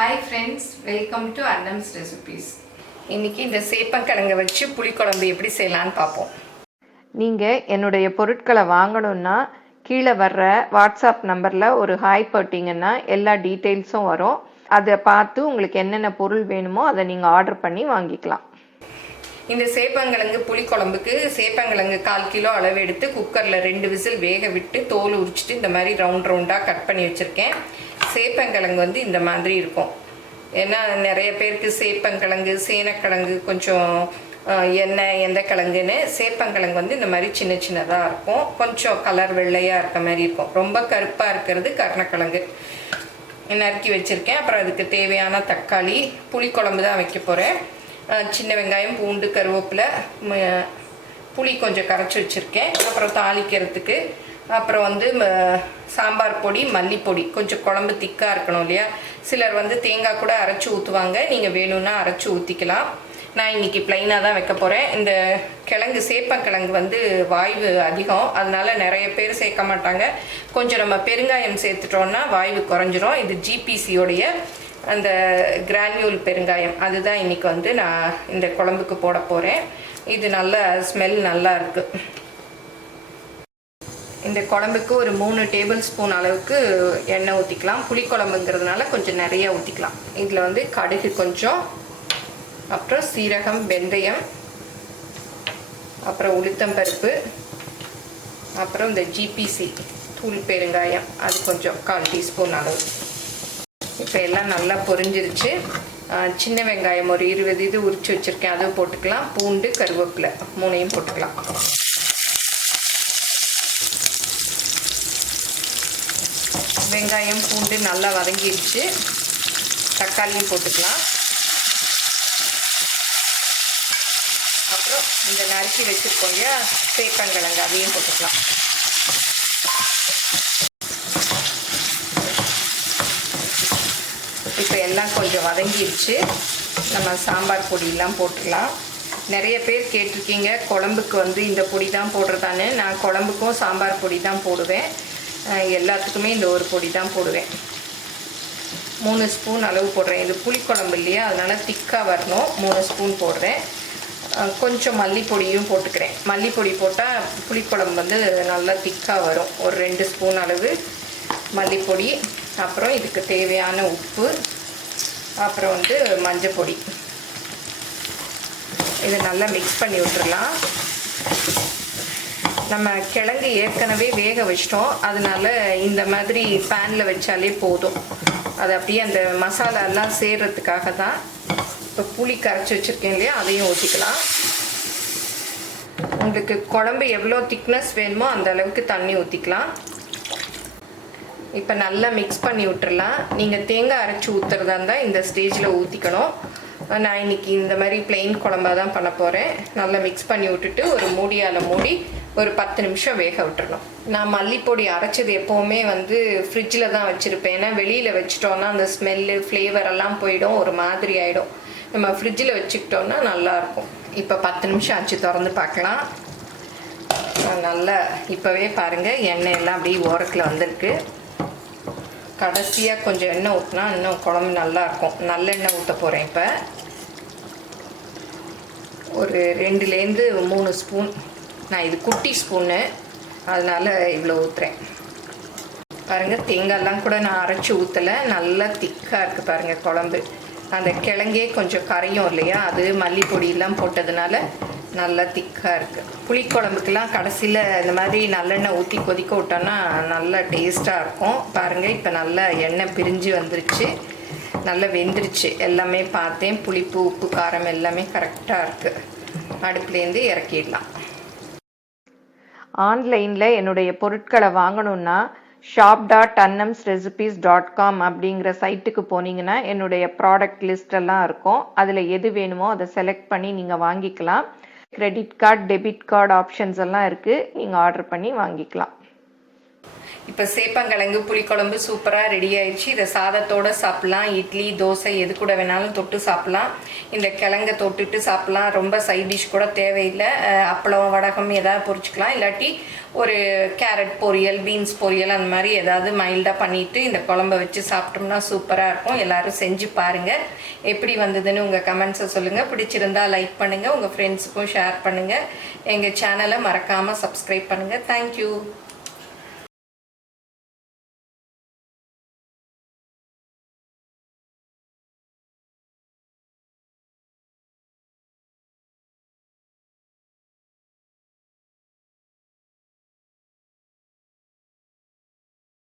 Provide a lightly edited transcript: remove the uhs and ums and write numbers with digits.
Hi friends, welcome to annamsrecipes. இன்னைக்கு இந்த சேப்பங்கிழங்கு வச்சு புளிக்குழம்பு எப்படி செய்யலாம்னு பார்ப்போம். நீங்கள் என்னுடைய பொருட்களை வாங்கணுன்னா கீழே வர்ற வாட்ஸ்அப் நம்பரில் ஒரு ஹாய் போட்டிங்கன்னா எல்லா டீட்டெயில்ஸும் வரும். அதை பார்த்து உங்களுக்கு என்னென்ன பொருள் வேணுமோ அதை நீங்கள் ஆர்டர் பண்ணி வாங்கிக்கலாம். இந்த சேப்பங்கிழங்கு புளிக்குழம்புக்கு சேப்பங்கிழங்கு 1/4 கிலோ அளவு எடுத்து குக்கரில் 2 விசில் வேக விட்டு தோல் உரிச்சிட்டு இந்த மாதிரி ரவுண்டாக கட் பண்ணி வச்சுருக்கேன். சேப்பங்கிழங்கு வந்து இந்த மாதிரி இருக்கும். ஏன்னா நிறைய பேருக்கு சேப்பங்கிழங்கு சேனக்கிழங்கு கொஞ்சம் எண்ணெய் எந்த கிழங்குன்னு, சேப்பங்கிழங்கு வந்து இந்த மாதிரி சின்ன சின்னதாக இருக்கும். கொஞ்சம் கலர் வெள்ளையாக இருக்க மாதிரி இருக்கும். ரொம்ப கருப்பாக இருக்கிறது கருணக்கிழங்கு நறுக்கி வச்சுருக்கேன். அப்புறம் அதுக்கு தேவையான தக்காளி, புளிக்குழம்பு தான் வைக்க போகிறேன். சின்ன வெங்காயம், பூண்டு, கருவேப்பிலை, புளி கொஞ்சம் கரைச்சி வச்சுருக்கேன். அப்புறம் தாளிக்கிறதுக்கு அப்புறம் வந்து சாம்பார் பொடி, மல்லிப்பொடி, கொஞ்சம் குழம்பு திக்காக இருக்கணும் இல்லையா. சிலர் வந்து தேங்காய் கூட அரைச்சி ஊற்றுவாங்க. நீங்கள் வேணும்னா அரைச்சி ஊற்றிக்கலாம். நான் இன்றைக்கி ப்ளைனாக தான் வைக்க போகிறேன். இந்த கிழங்கு சேப்பங்கிழங்கு வந்து வாய்வு அதிகம், அதனால நிறைய பேர் சேர்க்க மாட்டாங்க. கொஞ்சம் நம்ம பெருங்காயம் சேர்த்துட்டோன்னா வாய்வு குறைஞ்சிரும். இது ஜிபிசியோடைய அந்த கிரானியூல் பெருங்காயம், அதுதான் இன்றைக்கி வந்து நான் இந்த குழம்புக்கு போட போகிறேன். இது நல்ல ஸ்மெல் நல்லா இருக்குது. இந்த குழம்புக்கு ஒரு 3 டேபிள் ஸ்பூன் அளவுக்கு எண்ணெய் ஊற்றிக்கலாம். புளிக்குழம்புங்கிறதுனால கொஞ்சம் நிறைய ஊற்றிக்கலாம். இதில் வந்து கடுகு கொஞ்சம், அப்புறம் சீரகம், வெந்தயம், அப்புறம் உளுத்தம்பருப்பு, அப்புறம் இந்த ஜிபிசி தூள் பெருங்காயம் அது கொஞ்சம் 1/4 டீஸ்பூன் அளவு. இப்போ எல்லாம் நல்லா பொரிஞ்சிருச்சு. சின்ன வெங்காயம் ஒரு 20 இது உரிச்சு வச்சுருக்கேன், அதுவும் போட்டுக்கலாம். பூண்டு, கருவேப்பிலை 3ஐயும் போட்டுக்கலாம். வெங்காயம் பூண்டு நல்லா வதங்கிடுச்சு. தக்காளியும் போட்டுக்கலாம். அப்புறம் இந்த நறுக்கி வச்சுருக்கோம் இல்லையா சேப்பங்கிழங்கு, அதையும் போட்டுக்கலாம். இப்போ எல்லாம் கொஞ்சம் வதங்கிடுச்சு. நம்ம சாம்பார் பொடியெல்லாம் போட்டுக்கலாம். நிறைய பேர் கேட்டிருக்கீங்க குழம்புக்கு வந்து இந்த பொடி தான் போடுறதானே. நான் குழம்புக்கும் சாம்பார் பொடி தான் போடுவேன். எல்லாத்துக்குமே இந்த ஒரு பொடி தான் போடுவேன். 3 ஸ்பூன் அளவு போடுறேன். இது புளிக்குழம்பு இல்லையா, அதனால் திக்காக வரணும். 3 ஸ்பூன் போடுறேன். கொஞ்சம் மல்லிப்பொடியும் போட்டுக்கிறேன். மல்லிப்பொடி போட்டால் புளிக்குழம்பு வந்து நல்லா திக்காக வரும். ஒரு 2 ஸ்பூன் அளவு மல்லிப்பொடி, அப்புறம் இதுக்கு தேவையான உப்பு, அப்புறம் வந்து மஞ்சள் பொடி. இது நல்லா மிக்ஸ் பண்ணி விட்டுடலாம். நம்ம கிழங்கு ஏற்கனவே வேக வச்சிட்டோம், அதனால இந்த மாதிரி பேனில் வச்சாலே போதும். அது அப்படியே அந்த மசாலாலாம் சேர்றதுக்காக தான். இப்போ புளி கரைச்சி வச்சுருக்கேன் இல்லையா, அதையும் ஊற்றிக்கலாம். உங்களுக்கு குழம்பு எவ்வளோ திக்னஸ் வேணுமோ அந்த அளவுக்கு தண்ணி ஊற்றிக்கலாம். இப்போ நல்லா மிக்ஸ் பண்ணி விட்டுறலாம். நீங்கள் தேங்காய் அரைச்சி ஊற்றுறதா இருந்தால் இந்த ஸ்டேஜில் ஊற்றிக்கணும். நான் இன்றைக்கி இந்த மாதிரி பிளெயின் குழம்பாக தான் பண்ண போகிறேன். நல்லா மிக்ஸ் பண்ணி விட்டுட்டு ஒரு மூடியால் மூடி ஒரு 10 நிமிஷம் வேக விட்டுறணும். நான் மல்லிப்பொடி அரைச்சது எப்போவுமே வந்து ஃப்ரிட்ஜில் தான் வச்சுருப்பேன். ஏன்னா வெளியில் வச்சிட்டோன்னா அந்த ஸ்மெல்லு ஃப்ளேவர் எல்லாம் போயிடும், ஒரு மாதிரி ஆகிடும். நம்ம ஃப்ரிட்ஜில் வச்சுக்கிட்டோன்னா நல்லாயிருக்கும். இப்போ 10 நிமிஷம் ஆச்சு, திறந்து பார்க்கலாம். நல்லா இப்போவே பாருங்கள் எண்ணெய் எல்லாம் அப்படியே ஓரத்தில் வந்திருக்கு. கடைசியாக கொஞ்சம் எண்ணெய் ஊற்றினா இன்னும் குழம்பு நல்லாயிருக்கும். நல்லெண்ணெய் ஊற்ற போகிறேன். இப்போ ஒரு 2லேருந்து 3 ஸ்பூன். நான் இது குட்டி ஸ்பூன்னு, அதனால் இவ்வளோ ஊற்றுறேன். பாருங்கள் தேங்காயெல்லாம் கூட நான் அரைச்சி ஊற்றலை. நல்லா திக்காக இருக்குது பாருங்கள் குழம்பு. அந்த கிழங்கே கொஞ்சம் கரையும் இல்லையா, அது மல்லிப்பொடியெல்லாம் போட்டதுனால நல்லா திக்காக இருக்குது. புளிக்குழம்புக்கெல்லாம் கடைசியில் இந்த மாதிரி நல்லெண்ணெய் ஊற்றி கொதிக்க விட்டோன்னா நல்லா டேஸ்ட்டாக இருக்கும். பாருங்கள் இப்போ நல்லா எண்ணெய் பிரிஞ்சு வந்துருச்சு, நல்லா வெந்துருச்சு. எல்லாமே பார்த்தேன், புளிப்பு, உப்பு, காரம் எல்லாமே கரெக்டாக இருக்குது. அடுப்புலேருந்து இறக்கிடலாம். ஆன்லைனில் என்னுடைய பொருட்களை வாங்கணுன்னா shop.annamsrecipes.com அப்படிங்கிற சைட்டுக்கு போனீங்கன்னா என்னுடைய ப்ராடக்ட் லிஸ்டெல்லாம் இருக்கும். அதில் எது வேணுமோ அதை செலக்ட் பண்ணி நீங்கள் வாங்கிக்கலாம். Credit card, debit card options எல்லாம் இருக்குது. நீங்கள் ஆர்டர் பண்ணி வாங்கிக்கலாம். இப்போ சேப்பங்கிழங்கு புளிக்குழம்பு சூப்பராக ரெடி ஆயிடுச்சு. இதை சாதத்தோடு சாப்பிட்லாம், இட்லி தோசை எது கூட வேணாலும் தொட்டு சாப்பிட்லாம். இந்த கிழங்கை தொட்டுட்டு சாப்பிட்லாம், ரொம்ப சைட் டிஷ் கூட தேவையில்லை. அப்பளம் வடகம் எதாவது பொரிச்சிக்கலாம், இல்லாட்டி ஒரு கேரட் பொரியல் பீன்ஸ் பொரியல் அந்த மாதிரி ஏதாவது மைல்டாக பண்ணிவிட்டு இந்த குழம்பை வச்சு சாப்பிட்டோம்னா சூப்பராக இருக்கும். எல்லோரும் செஞ்சு பாருங்கள், எப்படி வந்ததுன்னு உங்கள் கமெண்ட்ஸை சொல்லுங்கள். பிடிச்சிருந்தா லைக் பண்ணுங்கள், உங்கள் ஃப்ரெண்ட்ஸுக்கும் ஷேர் பண்ணுங்கள். எங்கள் சேனலை மறக்காமல் சப்ஸ்கிரைப் பண்ணுங்கள். தேங்க்யூ.